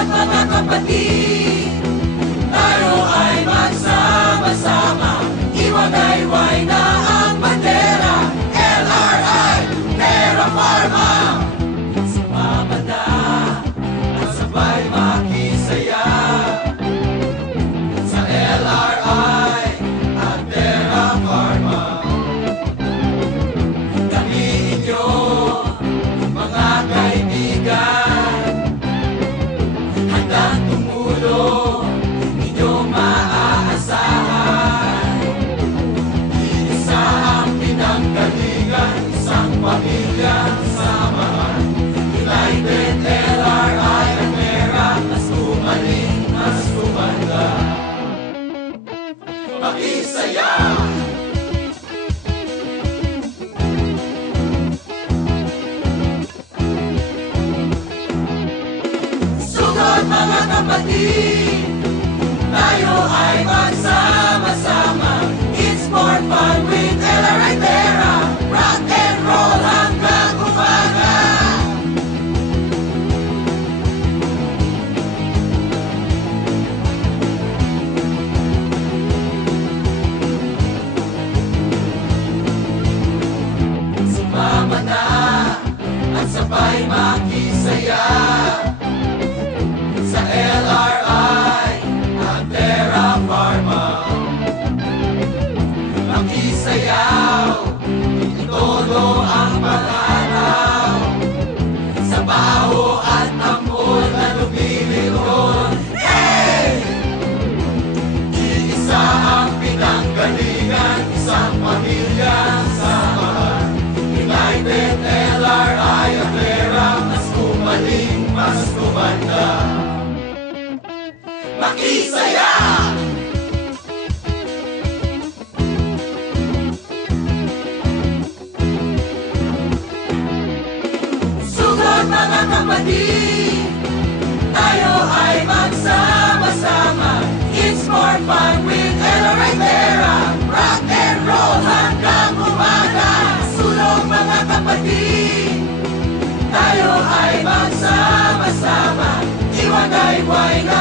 Sugot mga kapatid, tayo ay magsama-sama. Iwagayway na ang bandera, LRI, Terra Farma. Sumama na at sabay makisaya sa LRI at Terra Farma. Kami inyo, mga kaibigan, handang tumulong, inyong maaasahan. Iisa ang pinanggalingan, isang pamilyang samahan. United LRI at Terra, mas gumaling, mas gumanda. Makisaya! Sugot mga kapatid, tayo ay magsama-sama. It's more fun with LRI Terra. Rock and roll hanggang umaga. Sumama na at sabay makisaya sa LRI at Terra Farma. Makisayaw, itodo ang pag-araw, sa baho at ambon na lumilipon. Hey! Iisa ang pinanggalingan, isang pamilyang samahan. United LRI at Terra, mas gumaling, mas gumanda. Makisaya! Sugot mga kapatid, tayo ay magsama-sama. It's more fun with LRI Terra. Rock and roll hanggang umaga. Sulong mga kapatid, tayo ay magsama-sama. Iwagayway na